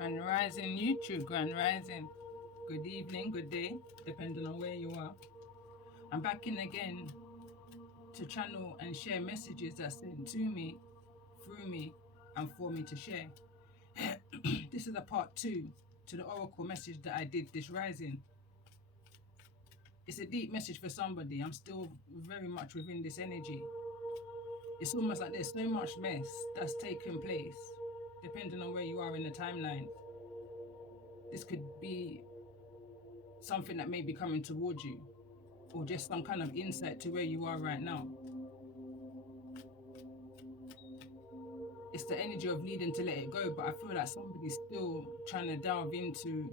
Grand Rising YouTube, Grand Rising. Good evening, good day, depending on where you are. I'm back in again to channel and share messages that's sent to me, through me, and for me to share. This is a part 2 to the oracle message that I did this rising. It's a deep message for somebody. I'm still very much within this energy. It's almost like there's so much mess that's taken place, depending on where you are in the timeline. This could be something that may be coming towards you, or just some kind of insight to where you are right now. It's the energy of needing to let it go, but I feel like somebody's still trying to delve into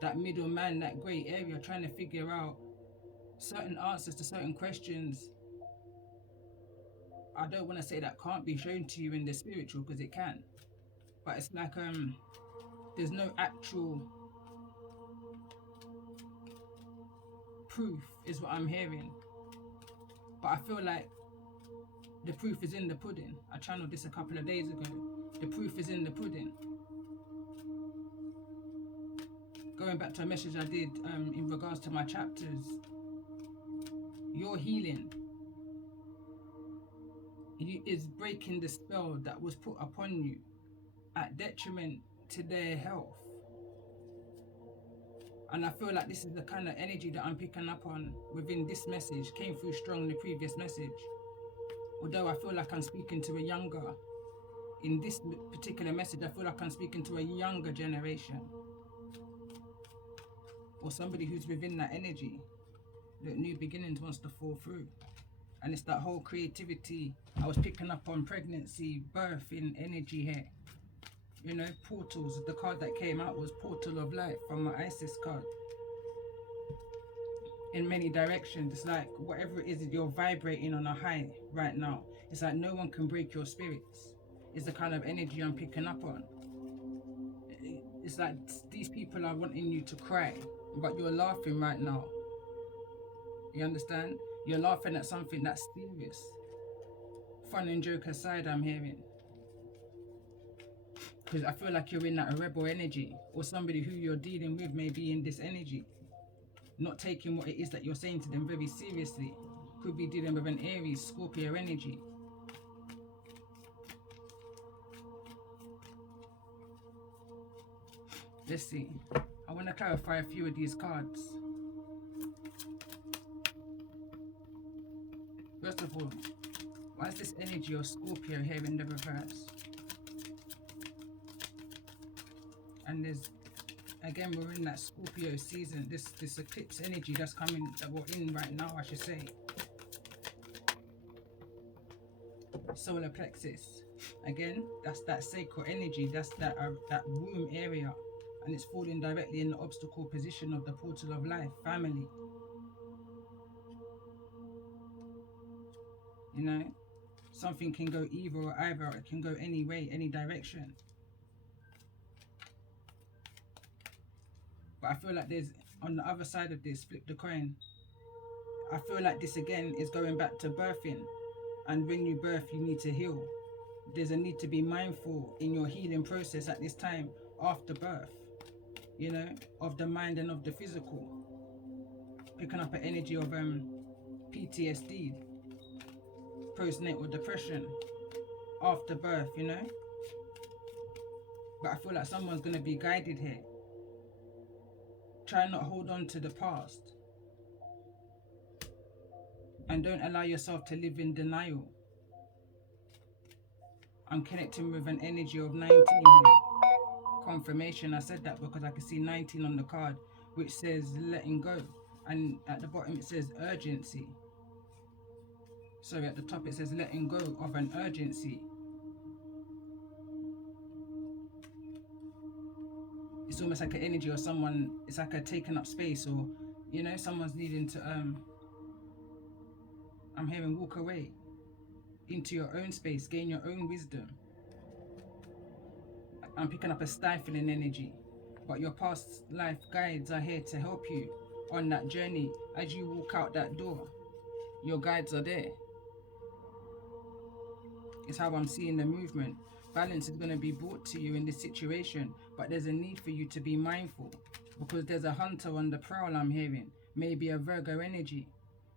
that middleman, that grey area, trying to figure out certain answers to certain questions. I don't want to say that can't be shown to you in the spiritual, because it can, but it's like there's no actual proof is what I'm hearing. But I feel like the proof is in the pudding. I channeled this a couple of days ago. The proof is in the pudding. Going back to a message I did in regards to my chapters, your healing is breaking the spell that was put upon you at detriment to their health. And I feel like this is the kind of energy that I'm picking up on within this message. Came through strong in the previous message. Although I feel like I'm speaking to a younger, in this particular message, I feel like I'm speaking to a younger generation, or somebody who's within that energy that new beginnings wants to fall through. And it's that whole creativity. I was picking up on pregnancy, birth in energy here. You know, portals. The card that came out was Portal of Light from my Isis card. In many directions, it's like whatever it is that you're vibrating on a high right now, it's like no one can break your spirits. It's the kind of energy I'm picking up on. It's like these people are wanting you to cry, but you're laughing right now. You understand? You're laughing at something that's serious. Fun and joke aside, I'm hearing. Because I feel like you're in that rebel energy, or somebody who you're dealing with may be in this energy, not taking what it is that you're saying to them very seriously. Could be dealing with an Aries, Scorpio energy. Let's see. I want to clarify a few of these cards. First of all, why is this energy of Scorpio here in the reverse? And there's, again, we're in that Scorpio season, this eclipse energy that's coming, that we're in right now, I should say. Solar plexus. Again, that's that sacral energy, that's that womb area. And it's falling directly in the obstacle position of the portal of life, family. You know, something can go either or either, it can go any way, any direction. But I feel like there's, on the other side of this, flip the coin, I feel like this again is going back to birthing. And when you birth, you need to heal. There's a need to be mindful in your healing process at this time after birth, you know, of the mind and of the physical. Picking up an energy of PTSD, postnatal depression, after birth, you know. But I feel like someone's going to be guided here. Try not to hold on to the past. And don't allow yourself to live in denial. I'm connecting with an energy of 19 here. Confirmation, I said that because I can see 19 on the card, which says letting go. And at the bottom it says urgency. Sorry, at the top it says letting go of an urgency. It's almost like an energy of someone, it's like a taking up space, or, you know, someone's needing to, I'm hearing walk away into your own space, gain your own wisdom. I'm picking up a stifling energy, but your past life guides are here to help you on that journey. As you walk out that door, your guides are there. It's how I'm seeing the movement. Balance is going to be brought to you in this situation, but there's a need for you to be mindful, because there's a hunter on the prowl. I'm hearing maybe a Virgo energy,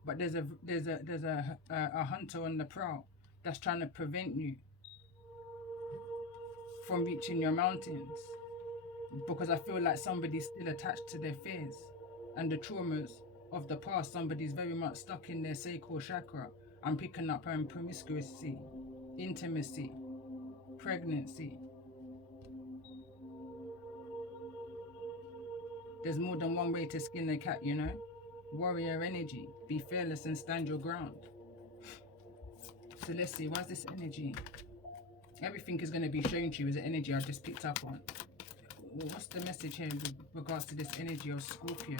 but there's a hunter on the prowl that's trying to prevent you from reaching your mountains, because I feel like somebody's still attached to their fears and the traumas of the past. Somebody's very much stuck in their sacral chakra. I'm picking up promiscuity, intimacy, pregnancy. There's more than one way to skin a cat, you know? Warrior energy. Be fearless and stand your ground. So let's see, what's this energy? Everything is going to be shown to you as an energy I just picked up on. What's the message here with regards to this energy of Scorpio?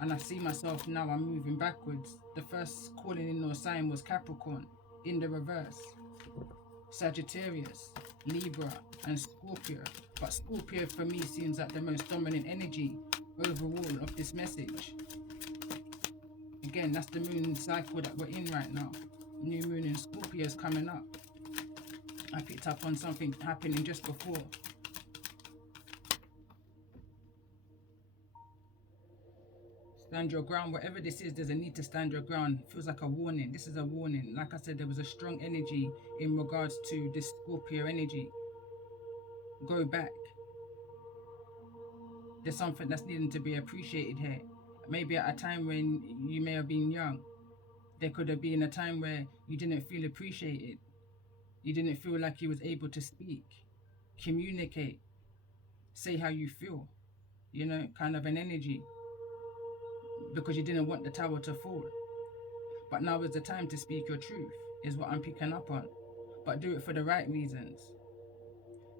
And I see myself now, I'm moving backwards. The first calling in or sign was Capricorn, in the reverse. Sagittarius, Libra, and Scorpio. But Scorpio for me seems like the most dominant energy overall of this message. Again, that's the moon cycle that we're in right now. New moon in Scorpio is coming up. I picked up on something happening just before. Stand your ground. Whatever this is, there's a need to stand your ground. It feels like a warning. This is a warning. Like I said, there was a strong energy in regards to this Scorpio energy. Go back. There's something that's needing to be appreciated here. Maybe at a time when you may have been young, there could have been a time where you didn't feel appreciated. You didn't feel like you was able to speak, communicate, say how you feel, you know, kind of an energy, because you didn't want the tower to fall. But now is the time to speak your truth, is what I'm picking up on. But do it for the right reasons.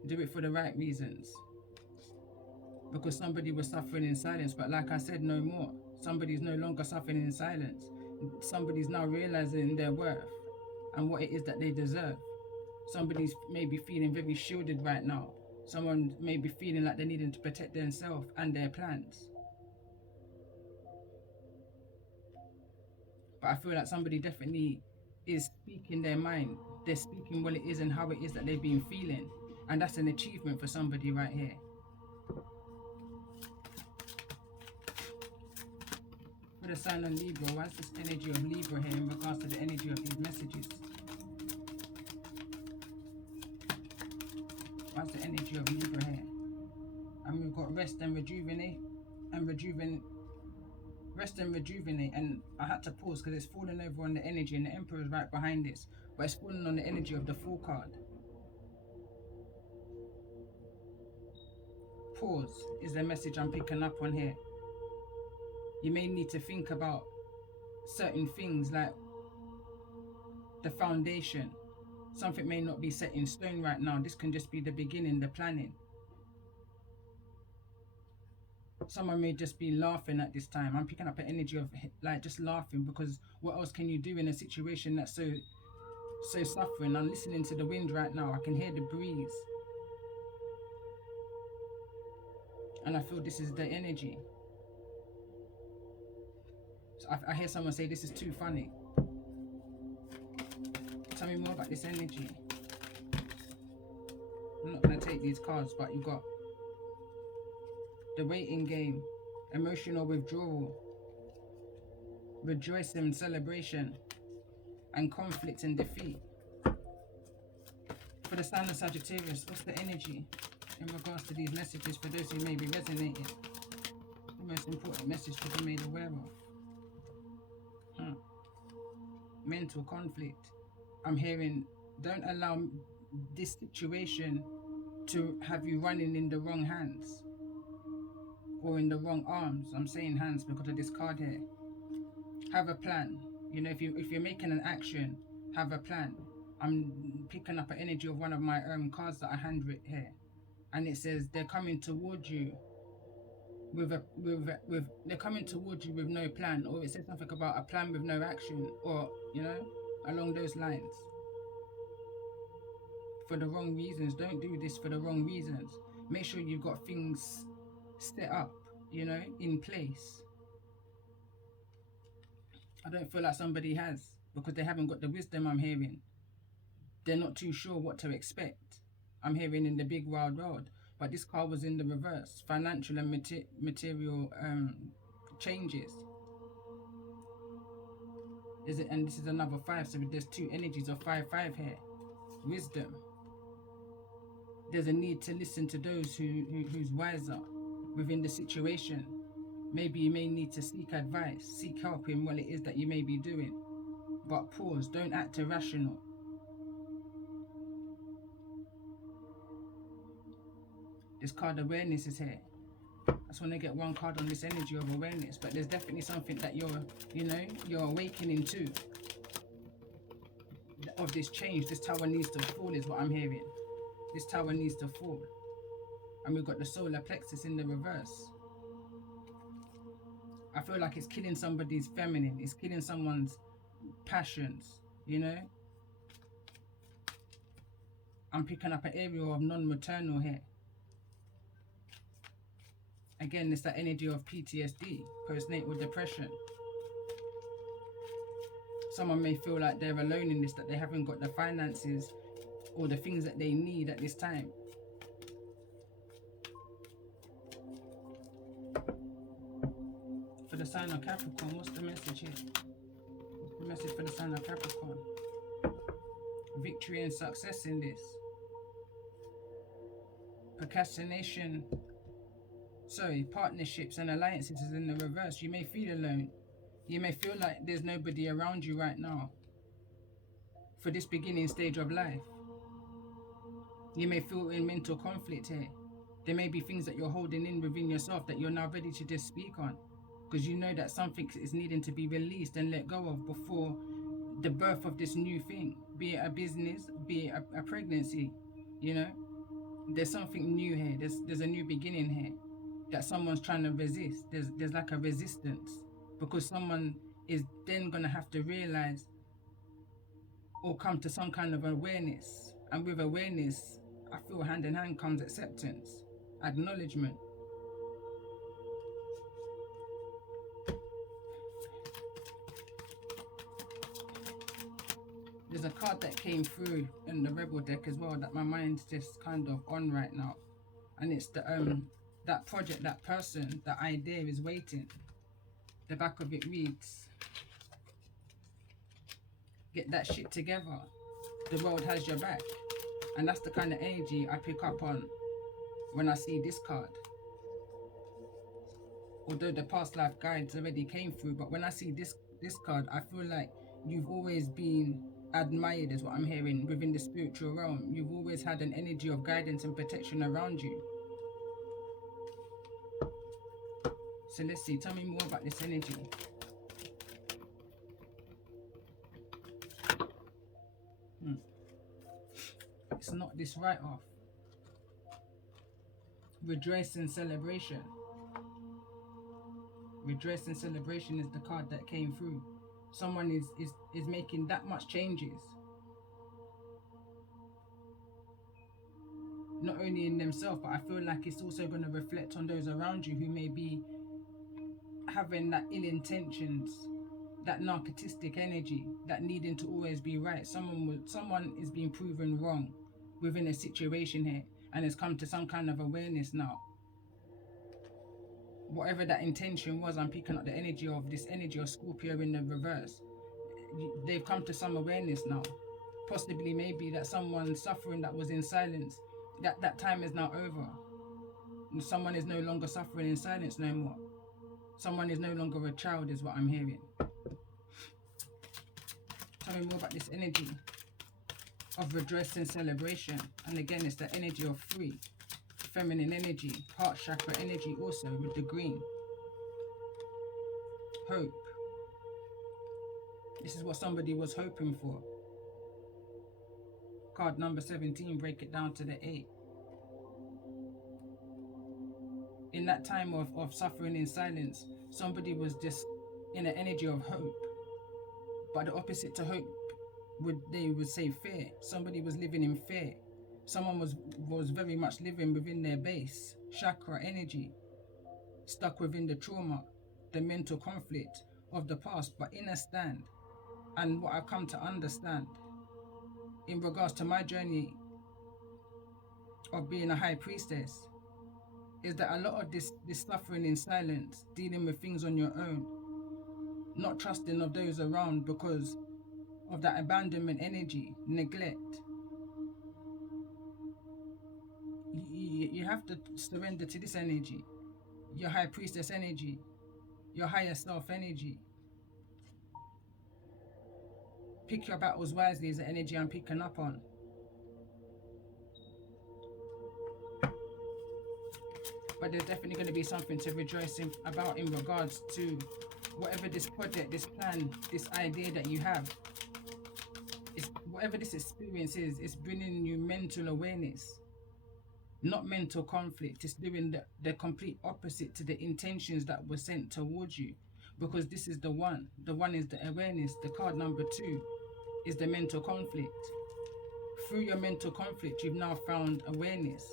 Do it for the right reasons. Because somebody was suffering in silence, but like I said, no more. Somebody's no longer suffering in silence. Somebody's now realizing their worth and what it is that they deserve. Somebody's maybe feeling very shielded right now. Someone may be feeling like they're needing to protect themselves and their plans. But I feel like somebody definitely is speaking their mind. They're speaking what it is and how it is that they've been feeling. And that's an achievement for somebody right here. For the sign on Libra, why is this energy of Libra here in regards to the energy of these messages? What's the energy of Libra here? And we've got rest and rejuvenate rest and rejuvenate, and I had to pause because it's falling over on the energy, and the Emperor is right behind this, but it's falling on the energy of the Fool card. Pause is the message I'm picking up on here. You may need to think about certain things like the foundation. Something may not be set in stone right now. This can just be the beginning, the planning. Someone may just be laughing at this time. I'm picking up an energy of like just laughing, because what else can you do in a situation that's so suffering? I'm listening to the wind right now. I can hear the breeze. And I feel this is the energy. So I hear someone say this is too funny. Tell me more about this energy. I'm not going to take these cards, but you got the waiting game, emotional withdrawal, rejoicing and celebration, and conflict and defeat. For the sign of Sagittarius, what's the energy in regards to these messages for those who may be resonating? The most important message to be made aware of. Mental conflict. I'm hearing, don't allow this situation to have you running in the wrong hands or in the wrong arms. I'm saying hands because of this card here. Have a plan. You know, if you're making an action, have a plan. I'm picking up an energy of one of my cards that I handwritten here, and it says they're coming towards you with they're coming towards you with no plan, or it says something about a plan with no action, or you know, along those lines. For the wrong reasons. Don't do this for the wrong reasons. Make sure you've got things set up, you know, in place. I don't feel like somebody has, because they haven't got the wisdom. I'm hearing they're not too sure what to expect. I'm hearing in the big wild world. But this card was in the reverse. Financial and material changes. Is it? And this is another 5. So there's 2 energies of 5-5 here. Wisdom. There's a need to listen to those who's wiser within the situation. Maybe you may need to seek advice, seek help in what it is that you may be doing. But pause, don't act irrational. This card awareness is here. I just want to get one card on this energy of awareness, but there's definitely something that you're awakening to. Of this change, this tower needs to fall is what I'm hearing. This tower needs to fall. And we've got the solar plexus in the reverse. I feel like it's killing somebody's feminine. It's killing someone's passions, I'm picking up an area of non-maternal here. Again, it's that energy of PTSD, postnatal depression. Someone may feel like they're alone in this, that they haven't got the finances or the things that they need at this time. For the sign of Capricorn, what's the message here? What's the message for the sign of Capricorn? Victory and success in this. Procrastination. Partnerships and alliances is in the reverse. You may feel alone. You may feel like there's nobody around you right now for this beginning stage of life. You may feel in mental conflict here. There may be things that you're holding in within yourself that you're now ready to just speak on, because you know that something is needing to be released and let go of before the birth of this new thing, be it a business, be it a pregnancy. There's something new here. There's a new beginning here that someone's trying to resist. There's like a resistance, because someone is then going to have to realize or come to some kind of awareness. And with awareness, I feel hand in hand comes acceptance, acknowledgement. There's a card that came through in the Rebel deck as well that my mind's just kind of on right now. And it's the that project, that person, that idea is waiting. The back of it reads, get that shit together. The world has your back. And that's the kind of energy I pick up on when I see this card. Although the past life guides already came through, but when I see this card, I feel like you've always been admired, is what I'm hearing, within the spiritual realm. You've always had an energy of guidance and protection around you. So let's see, tell me more about this energy. It's not this write-off. Rejoice and celebration. Rejoice and celebration is the card that came through. Someone is making that much changes. Not only in themselves, but I feel like it's also going to reflect on those around you who may be having that ill intentions, that narcissistic energy, that needing to always be right. Someone is being proven wrong within a situation here and has come to some kind of awareness now. Whatever that intention was, I'm picking up the energy of this energy of Scorpio in the reverse. They've come to some awareness now. Possibly maybe that someone's suffering that was in silence, that time is now over. Someone is no longer suffering in silence no more. Someone is no longer a child, is what I'm hearing. Tell me more about this energy of rejoice and celebration. And again, it's the energy of free, feminine energy, heart chakra energy also with the green. Hope. This is what somebody was hoping for. Card number 17, break it down to the 8. In that time of suffering in silence, somebody was just in an energy of hope. But the opposite to hope, they would say fear. Somebody was living in fear. Someone was very much living within their base, chakra energy, stuck within the trauma, the mental conflict of the past, but in a stand. And what I've come to understand in regards to my journey of being a high priestess is that a lot of this suffering in silence, dealing with things on your own, not trusting of those around because of that abandonment energy, neglect. You have to surrender to this energy, your high priestess energy, your higher self energy. Pick your battles wisely is the energy I'm picking up on. But there's definitely going to be something to rejoice about in regards to whatever this project, this plan, this idea that you have. Whatever this experience is, it's bringing you mental awareness, not mental conflict. It's doing the complete opposite to the intentions that were sent towards you, because this is the one. The one is the awareness. The card number 2 is the mental conflict. Through your mental conflict, you've now found awareness.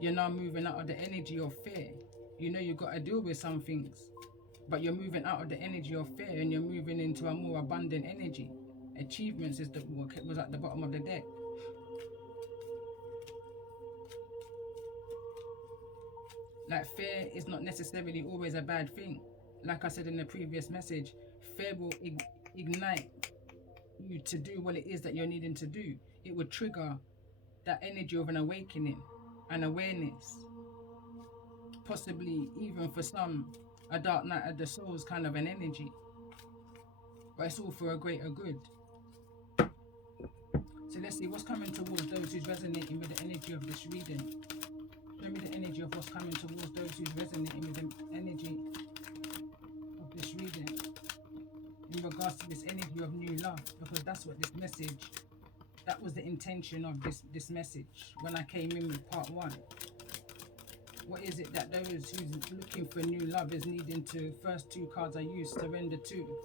You're now moving out of the energy of fear. You know you've got to deal with some things, but you're moving out of the energy of fear and you're moving into a more abundant energy. Achievements is what was at the bottom of the deck. Like, fear is not necessarily always a bad thing. Like I said in the previous message, fear will ignite you to do what it is that you're needing to do. It would trigger that energy of an awakening, an awareness, possibly even for some a dark night of the soul's kind of an energy, but it's all for a greater good. So let's see what's coming towards those who's resonating with the energy of this reading. Show me the energy of what's coming towards those who's resonating with the energy of this reading in regards to this energy of new love, because that's what this message, that was the intention of this message when I came in with part 1. What is it that those who's looking for new love is needing to, first 2 cards I used, surrender to,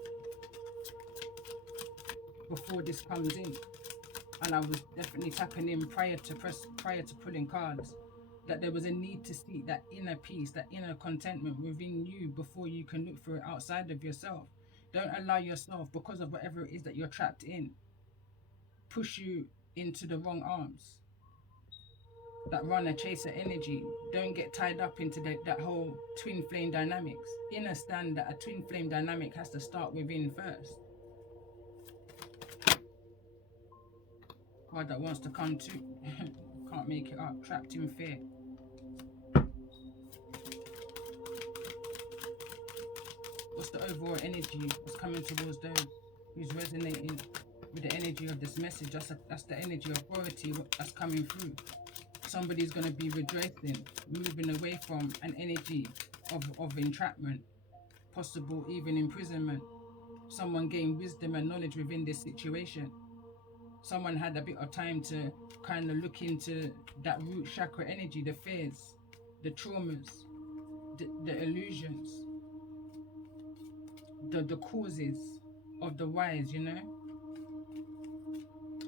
before this comes in? And I was definitely tapping in prior to pulling cards, that there was a need to seek that inner peace, that inner contentment within you before you can look for it outside of yourself. Don't allow yourself, because of whatever it is that you're trapped in, push you into the wrong arms. That runner chaser energy. Don't get tied up into that whole twin flame dynamics. Understand that a twin flame dynamic has to start within first. Card that wants to come to. Can't make it up. Trapped in fear. What's the overall energy that's coming towards those who's resonating with the energy of this message? That's the energy of authority that's coming through. Somebody's going to be rejoicing, moving away from an energy of entrapment, possible even imprisonment. Someone gained wisdom and knowledge within this situation. Someone had a bit of time to kind of look into that root chakra energy, the fears, the traumas, the illusions, the causes of the whys, you know.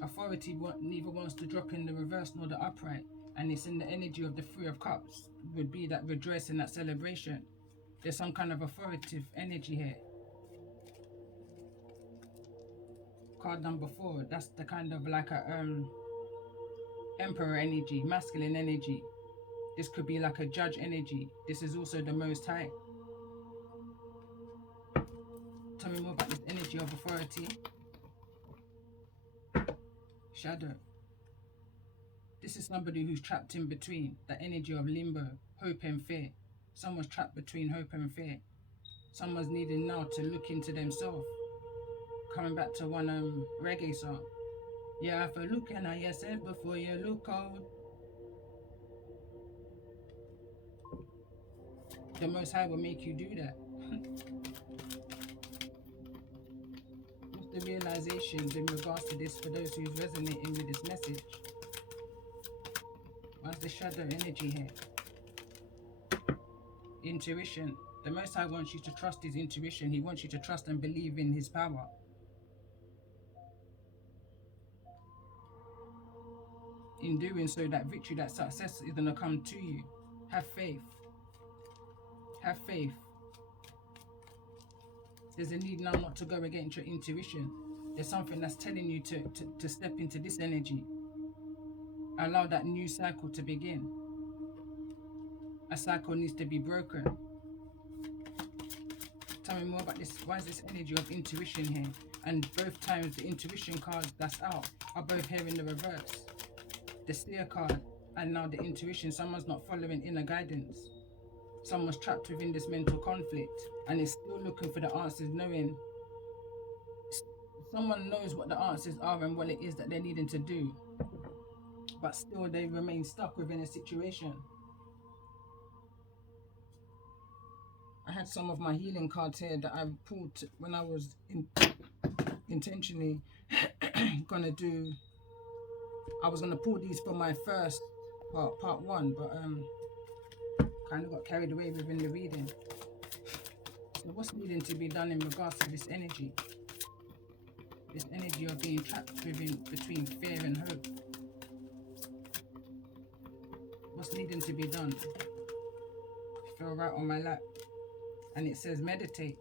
Authority neither wants to drop in the reverse nor the upright, and it's in the energy of the 3 of Cups, would be that rejoicing, that celebration. There's some kind of authoritative energy here. Card number 4, that's the kind of like a emperor energy, masculine energy. This could be like a judge energy. This is also the Most High. Tell me more about this energy of authority. Shadow. This is somebody who's trapped in between, the energy of limbo, hope and fear. Someone's trapped between hope and fear. Someone's needing now to look into themselves. Coming back to one reggae song. You have to look at yourself before you look out. The Most High will make you do that. What's the realizations in regards to this for those who's resonating with this message? What's the shadow energy here? Intuition. The Most High wants you to trust his intuition. He wants you to trust and believe in his power. In doing so, that victory, that success is going to come to you. Have faith. Have faith. There's a need now not to go against your intuition. There's something that's telling you to step into this energy. Allow that new cycle to begin. A cycle needs to be broken. Tell me more about this. Why is this energy of intuition here? And both times the intuition cards that's out are both here in the reverse. The seer card and now the intuition. Someone's not following inner guidance. Someone's trapped within this mental conflict and is still looking for the answers, knowing someone knows what the answers are and what it is that they're needing to do, but still they remain stuck within a situation. I had some of my healing cards here that I pulled when I was intentionally I was gonna pull these for my first part one, but kind of got carried away within the reading. So what's needing to be done in regards to this energy? This energy of being trapped between fear and hope. What's needing to be done? I feel right on my lap. And it says meditate.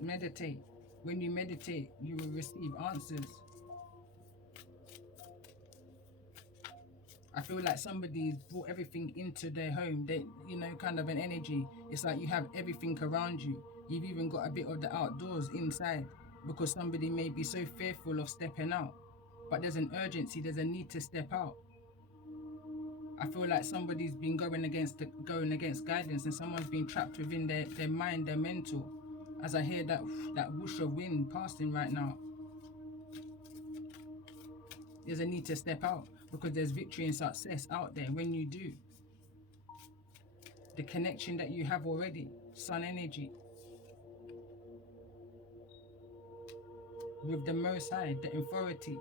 Meditate. When you meditate, you will receive answers. I feel like somebody's brought everything into their home. They, kind of an energy. It's like you have everything around you. You've even got a bit of the outdoors inside, because somebody may be so fearful of stepping out. But there's an urgency, there's a need to step out. I feel like somebody's been going against guidance, and someone's been trapped within their mind, their mental. As I hear that whoosh of wind passing right now. There's a need to step out, because there's victory and success out there when you do. The connection that you have already, sun energy. With the Most High, the authority.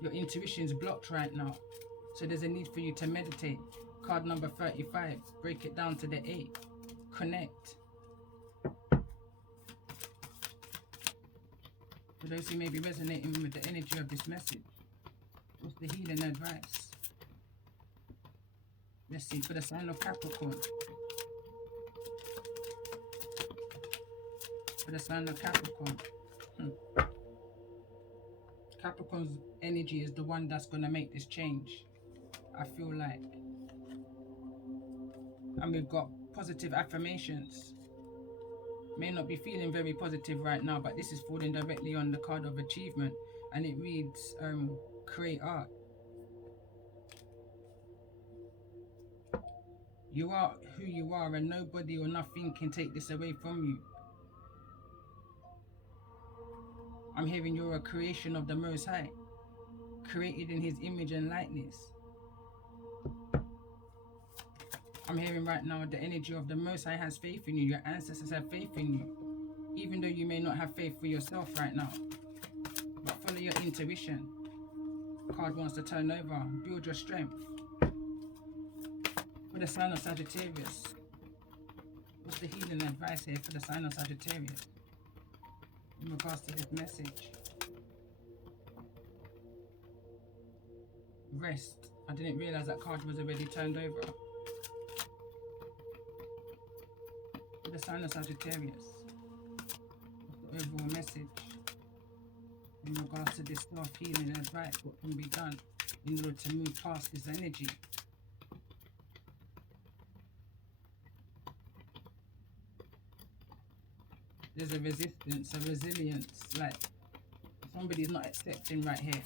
Your intuition's blocked right now. So there's a need for you to meditate. Card number 35, break it down to the 8. Connect. For those who may be resonating with the energy of this message, what's the healing advice? Let's see, for the sign of Capricorn. For the sign of Capricorn. Capricorn's energy is the one that's going to make this change, I feel like. And we've got positive affirmations. May not be feeling very positive right now, but this is falling directly on the card of achievement, and it reads, create art. You are who you are, and nobody or nothing can take this away from you. I'm hearing you're a creation of the Most High, created in His image and likeness. I'm hearing right now the energy of the Most High has faith in you. Your ancestors have faith in you, even though you may not have faith for yourself right now. But follow your intuition. Card wants to turn over. Build your strength. For the sign of Sagittarius, what's the healing advice here for the sign of Sagittarius in regards to this message? Rest. I didn't realize that card was already turned over. For the sign of Sagittarius, what's the overall message in regards to this self-healing advice? What can be done in order to move past this energy? There's a resistance, a resilience, like somebody's not accepting right here.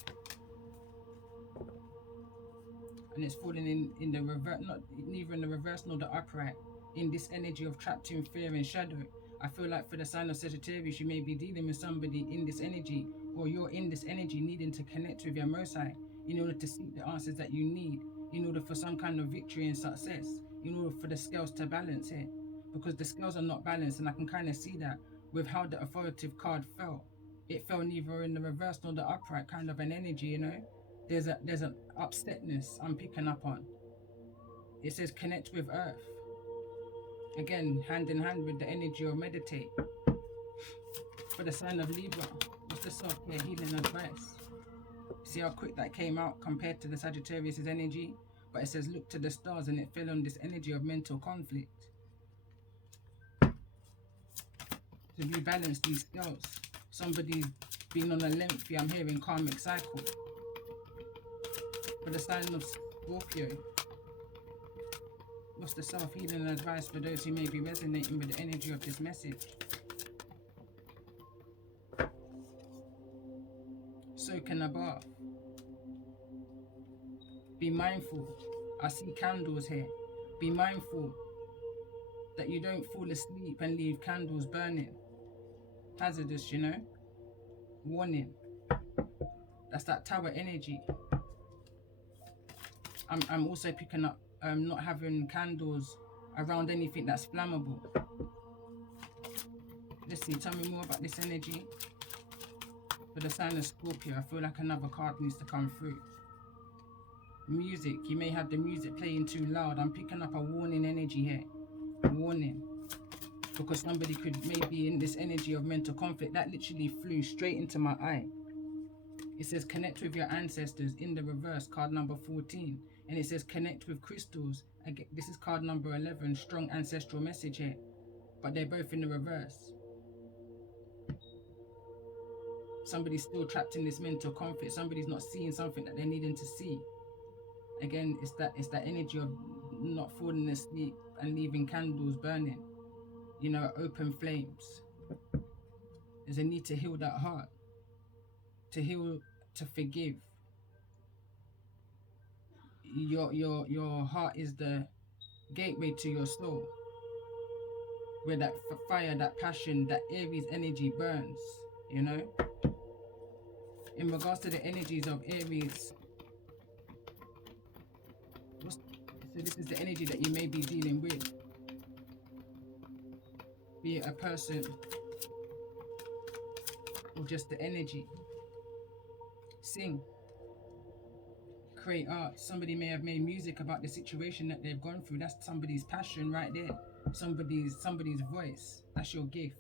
And it's falling in the reverse, neither in the reverse nor the upright, in this energy of trapped in fear and shadow. I feel like for the sign of Sagittarius, you may be dealing with somebody in this energy, or you're in this energy needing to connect with your Most High in order to seek the answers that you need, in order for some kind of victory and success, in order for the scales to balance here. Because the scales are not balanced, and I can kind of see that with how the authoritative card fell. It fell neither in the reverse nor the upright, kind of an energy, There's an upsetness I'm picking up on. It says connect with earth. Again, hand in hand with the energy of meditate. For the sign of Libra, what's the self-care healing advice? See how quick that came out compared to the Sagittarius' energy? But it says look to the stars, and it fell on this energy of mental conflict. To rebalance these scales. Somebody's been on a lengthy, I'm hearing, karmic cycle. For the sign of Scorpio, what's the self-healing advice for those who may be resonating with the energy of this message? Soak in a bath. Be mindful. I see candles here. Be mindful that you don't fall asleep and leave candles burning. Hazardous, you know? Warning. That's that tower energy. I'm also picking up not having candles around anything that's flammable. Let's see, tell me more about this energy. For the sign of Scorpio, I feel like another card needs to come through. Music, you may have the music playing too loud. I'm picking up a warning energy here. Warning. Because somebody could maybe in this energy of mental conflict. That literally flew straight into my eye. It says connect with your ancestors in the reverse, card number 14. And it says connect with crystals. Again, this is card number 11, strong ancestral message here. But they're both in the reverse. Somebody's still trapped in this mental conflict. Somebody's not seeing something that they're needing to see. Again, it's that energy of not falling asleep and leaving candles burning, you know, open flames. There's a need to heal that heart, to heal, to forgive. Your heart is the gateway to your soul, where that fire, that passion, that Aries energy burns, you know. In regards to the energies of Aries, so this is the energy that you may be dealing with, be it a person or just the energy. Sing, create art. Somebody may have made music about the situation that they've gone through. That's somebody's passion right there. Somebody's voice. That's your gift.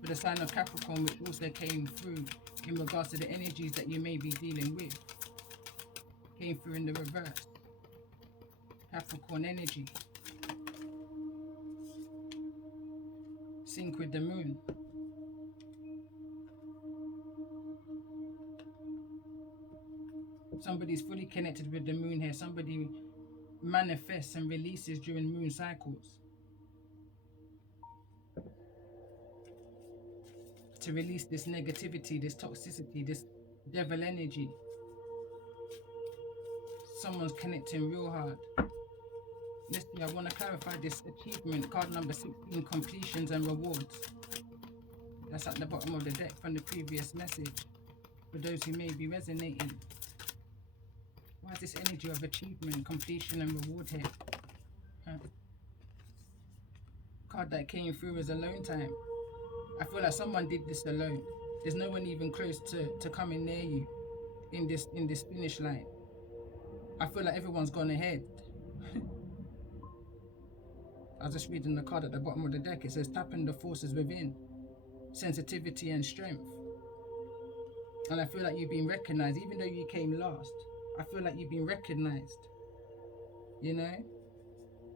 For the sign of Capricorn, which also came through in regards to the energies that you may be dealing with, came through in the reverse. Capricorn energy. Sync with the moon. Somebody's fully connected with the moon here. Somebody manifests and releases during moon cycles to release this negativity, this toxicity, this devil energy. Someone's connecting real hard. Let's see, I want to clarify this achievement, card number 16, completions and rewards. That's at the bottom of the deck from the previous message. For those who may be resonating. Why is this energy of achievement, completion and reward here? Card that came through is alone time. I feel like someone did this alone. There's no one even close to coming near you in this finish line. I feel like everyone's gone ahead. I was just reading the card at the bottom of the deck. It says tapping the forces within, sensitivity and strength. And I feel like you've been recognized, even though you came last. I feel like you've been recognized. You know,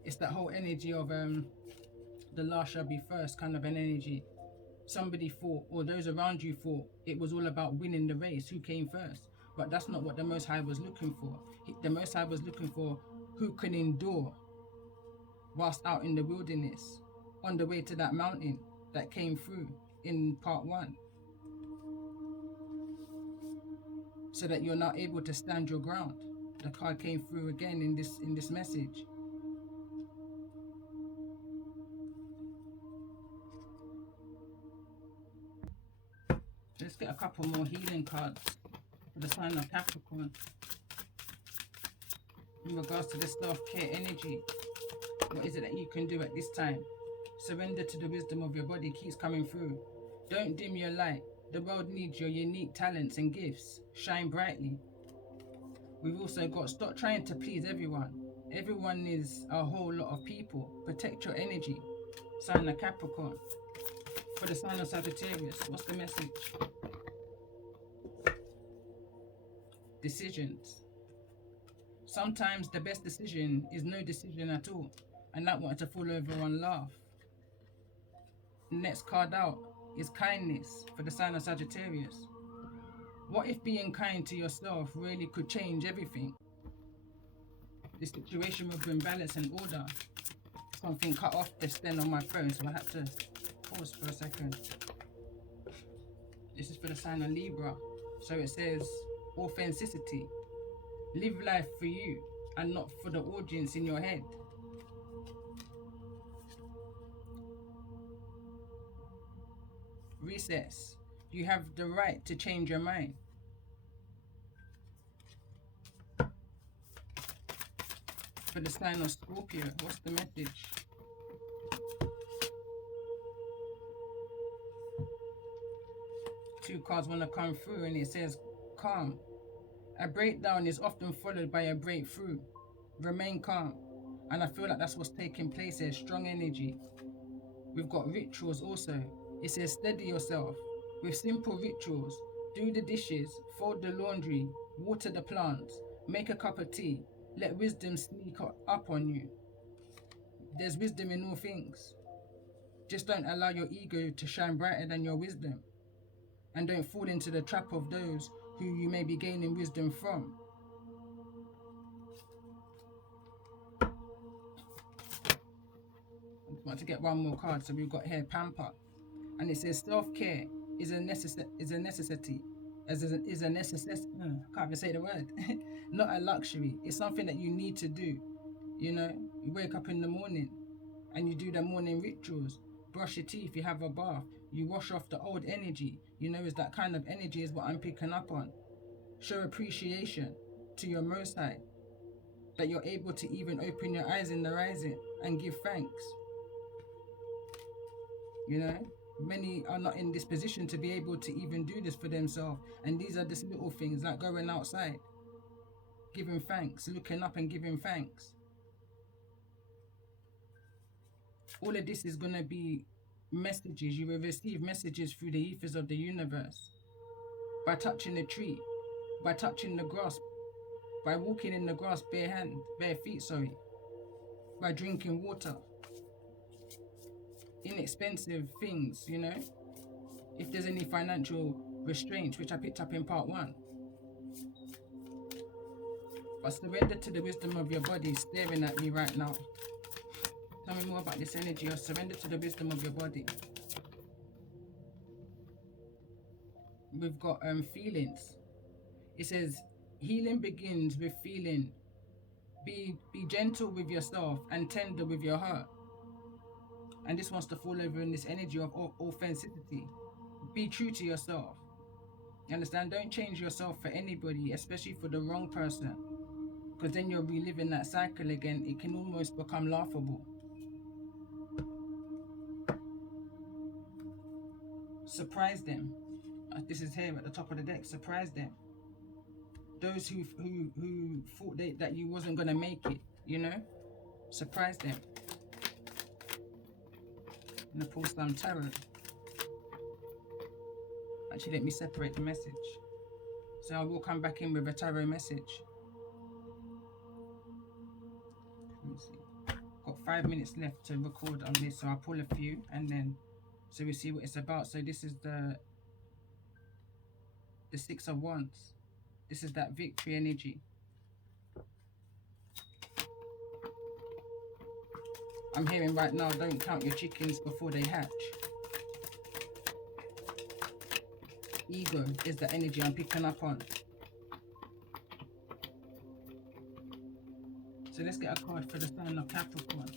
it's that whole energy of the last shall be first kind of an energy. Somebody thought, or those around you thought, it was all about winning the race, who came first. But that's not what the Most High was looking for. The Most High was looking for who can endure whilst out in the wilderness, on the way to that mountain that came through in part 1. So that you're now able to stand your ground. The card came through again in this message. Let's get a couple more healing cards for the sign of Capricorn. In regards to the self-care energy, what is it that you can do at this time? Surrender to the wisdom of your body keeps coming through. Don't dim your light. The world needs your unique talents and gifts. Shine brightly. We've also got stop trying to please everyone. Everyone is a whole lot of people. Protect your energy. Sign of Capricorn. For the sign of Sagittarius, what's the message? Decisions. Sometimes the best decision is no decision at all, and not wanting to fall over and laugh. Next card out is kindness for the sign of Sagittarius. What if being kind to yourself really could change everything? The situation would bring balance and order. Something cut off just then on my phone, so I had to pause for a second. This is for the sign of Libra. So it says authenticity. Live life for you and not for the audience in your head. Recess. You have the right to change your mind. For the sign of Scorpio, what's the message? Two cards want to come through and it says calm. A breakdown is often followed by a breakthrough. Remain calm. And I feel like that's what's taking place here. Strong energy. We've got rituals also. It says steady yourself. With simple rituals, do the dishes, fold the laundry, water the plants, make a cup of tea. Let wisdom sneak up on you. There's wisdom in all things. Just don't allow your ego to shine brighter than your wisdom. And don't fall into the trap of those who you may be gaining wisdom from. I want to get one more card. So we've got here pamper. And it says self-care is a necessity. I can't even say the word. Not a luxury. It's something that you need to do. You know, you wake up in the morning and you do the morning rituals. Brush your teeth, you have a bath, you wash off the old energy. You know, is that kind of energy is what I'm picking up on. Show appreciation to your Most High, that you're able to even open your eyes in the rising and give thanks. You know, many are not in this position to be able to even do this for themselves. And these are just little things like going outside, giving thanks, looking up and giving thanks. All of this is going to be messages. You will receive messages through the ethers of the universe. By touching the tree, by touching the grass, by walking in the grass bare feet, by drinking water. Inexpensive things, you know. If there's any financial restraints, which I picked up in part 1. But surrender to the wisdom of your body staring at me right now. Tell me more about this energy, or surrender to the wisdom of your body. We've got feelings. It says healing begins with feeling. Be gentle with yourself and tender with your heart. And this wants to fall over in this energy of authenticity. Be true to yourself. You understand? Don't change yourself for anybody, especially for the wrong person. Because then you're reliving that cycle again. It can almost become laughable. Surprise them. This is here at the top of the deck. Surprise them. Those who thought that you wasn't going to make it, you know? Surprise them. I'm going to pull some tarot. Actually, let me separate the message. So I will come back in with a tarot message. Let me see. Got 5 minutes left to record on this, so I'll pull a few and then so we see what it's about. So this is the 6 of Wands. This is that victory energy. I'm hearing right now, don't count your chickens before they hatch. Ego is the energy I'm picking up on. So let's get a card for the sign of Capricorn.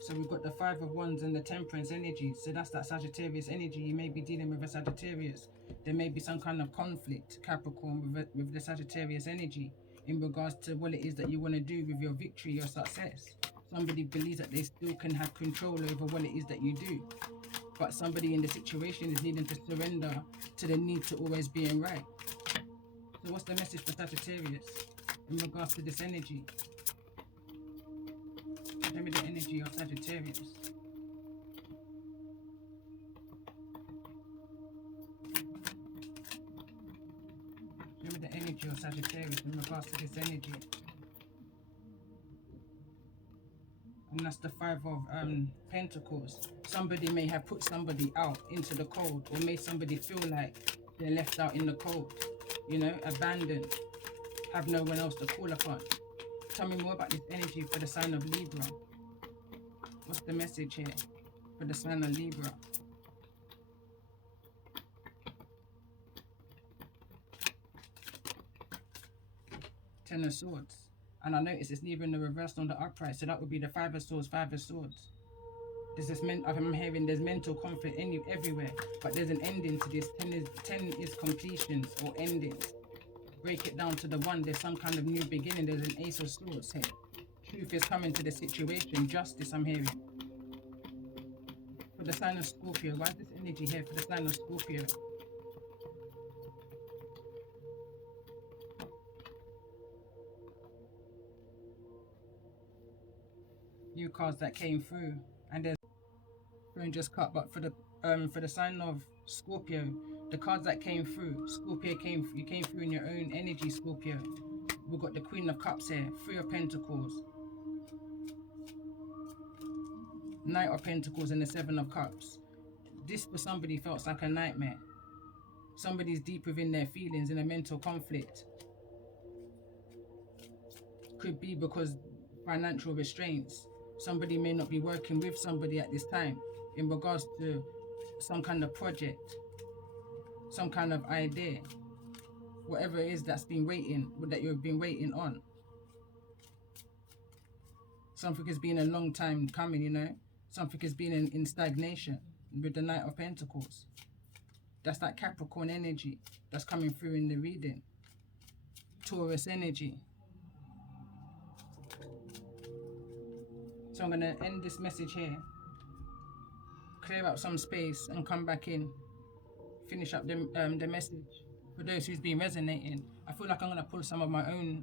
So we've got the 5 of Wands and the Temperance energy. So that's that Sagittarius energy. You may be dealing with a Sagittarius. There may be some kind of conflict, Capricorn, with the Sagittarius energy in regards to what it is that you want to do with your victory, your success. Somebody believes that they still can have control over what it is that you do. But somebody in the situation is needing to surrender to the need to always being right. So what's the message for Sagittarius in regards to this energy? Show me the energy of Sagittarius. Show me the energy of Sagittarius in regards to this energy. And that's the Five of Pentacles. Somebody may have put somebody out into the cold, or made somebody feel like they're left out in the cold, you know, abandoned, have no one else to call upon. Tell me more about this energy for the sign of Libra. What's the message here for the sign of Libra? Ten of Swords. And I notice it's neither in the reverse nor the upright, so that would be the Five of Swords, Five of Swords. I'm hearing there's mental conflict everywhere, but there's an ending to this. 10 is completions or endings. Break it down to the one, there's some kind of new beginning. There's an Ace of Swords here. Truth is coming to the situation. Justice, I'm hearing. For the sign of Scorpio, why is this energy here for the sign of Scorpio? New cards that came through, and there's phone just cut, but for the sign of Scorpio, the cards that came through, Scorpio you came through in your own energy, Scorpio. We've got the Queen of Cups here, Three of Pentacles, Knight of Pentacles, and the Seven of Cups. This for somebody felt like a nightmare. Somebody's deep within their feelings in a mental conflict. Could be because financial restraints. Somebody may not be working with somebody at this time in regards to some kind of project, some kind of idea, whatever it is that you've been waiting on. Something has been a long time coming, you know. Something has been in stagnation with the Knight of Pentacles. That's that Capricorn energy that's coming through in the reading. Taurus energy. So I'm going to end this message here, clear up some space and come back in, finish up the message. For those who's been resonating, I feel like I'm going to pull some of my own